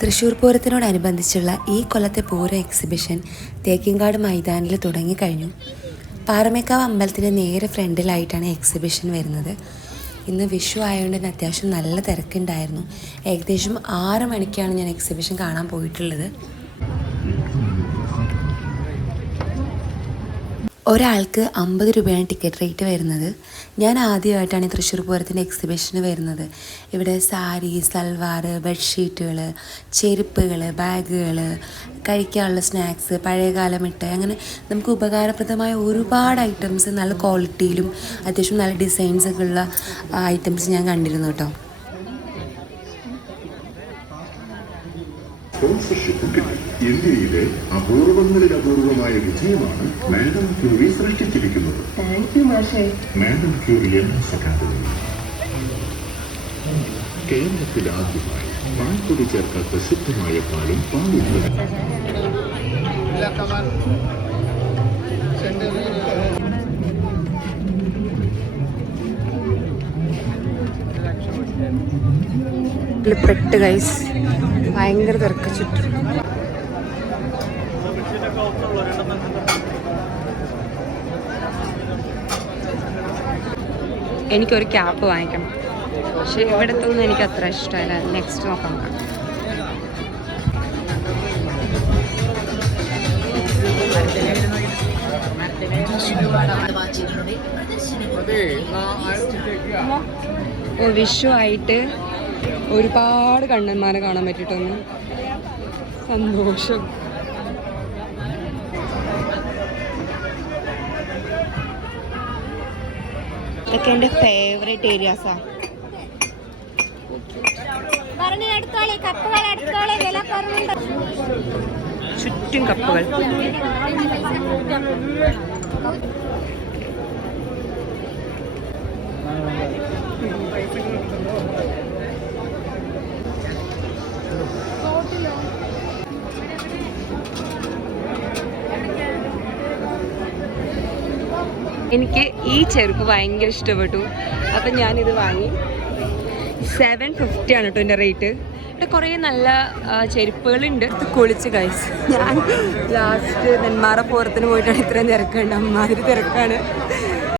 തൃശ്ശൂർ പൂരത്തിനോടനുബന്ധിച്ചുള്ള ഈ കൊല്ലത്തെ പൂര എക്സിബിഷൻ തേക്കിൻകാട് മൈതാനിൽ തുടങ്ങിക്കഴിഞ്ഞു. പാറമേക്കാവ് അമ്പലത്തിൻ്റെ നേരെ ഫ്രണ്ടിലായിട്ടാണ് എക്സിബിഷൻ വരുന്നത്. ഇന്ന് വിഷു ആയതുകൊണ്ട് തന്നെ അത്യാവശ്യം നല്ല തിരക്കുണ്ടായിരുന്നു. ഏകദേശം 6 മണിക്കാണ് ഞാൻ എക്സിബിഷൻ കാണാൻ പോയിട്ടുള്ളത്. ഒരാൾക്ക് 50 രൂപയാണ് ടിക്കറ്റ് റേറ്റ് വരുന്നത്. ഞാൻ ആദ്യമായിട്ടാണ് തൃശ്ശൂർ പൂരത്തിൻ്റെ എക്സിബിഷന് വരുന്നത്. ഇവിടെ സാരി, സൽവാർ, ബെഡ്ഷീറ്റുകൾ, ചെരുപ്പുകൾ, ബാഗുകൾ, കഴിക്കാനുള്ള സ്നാക്സ്, പഴയകാല മിഠായി, അങ്ങനെ നമുക്ക് ഉപകാരപ്രദമായ ഒരുപാട് ഐറ്റംസ് നല്ല ക്വാളിറ്റിയിലും അത്യാവശ്യം നല്ല ഡിസൈൻസൊക്കെ ഉള്ള ഐറ്റംസ് ഞാൻ കണ്ടിരുന്നു കേട്ടോ. ഇന്ത്യയിലെ അപൂർവങ്ങളിൽ അപൂർവമായ വിജയമാണ് മാഡം ക്യൂറി സൃഷ്ടിച്ചിരിക്കുന്നത്. മാഡം ക്യൂറി അക്കാദമി കേരളത്തിൽ ആദ്യമായി പാൽപ്പൊടി ചേർക്കാത്ത ശുദ്ധമായ പാലും പാലും. പെട്ട് ഗൈസ്, ഭയങ്കര തിരക്ക് ചുറ്റും. എനിക്കൊരു ക്യാപ്പ് വാങ്ങിക്കണം, പക്ഷെ ഇവിടത്തൊന്നും എനിക്ക് അത്ര ഇഷ്ടമല്ല. നെക്സ്റ്റ് നോക്കാം. വിഷു ആയിട്ട് ഒരുപാട് കണ്ണന്മാരെ കാണാൻ പറ്റിയിട്ടൊന്ന് സന്തോഷം. ഇതൊക്കെ എൻ്റെ ഫേവറേറ്റ് ഏരിയാസാ. ചുറ്റും കപ്പുകൾ. എനിക്ക് ഈ ചെരുപ്പ് ഭയങ്കര ഇഷ്ടപ്പെട്ടു. അപ്പം ഞാനിത് വാങ്ങി. 750 ആണ് കേട്ടോ എൻ്റെ റേറ്റ്. ഇവിടെ കുറേ നല്ല ചെരുപ്പുകളുണ്ട്. ഇത് കുളിച്ച് ഗൈസ്. ഞാൻ ലാസ്റ്റ് നെന്മാറ പൂരത്തിന് പോയിട്ടാണ് ഇത്രയും തിരക്കുണ്ട്. അമ്മാതിരി തിരക്കാണ്.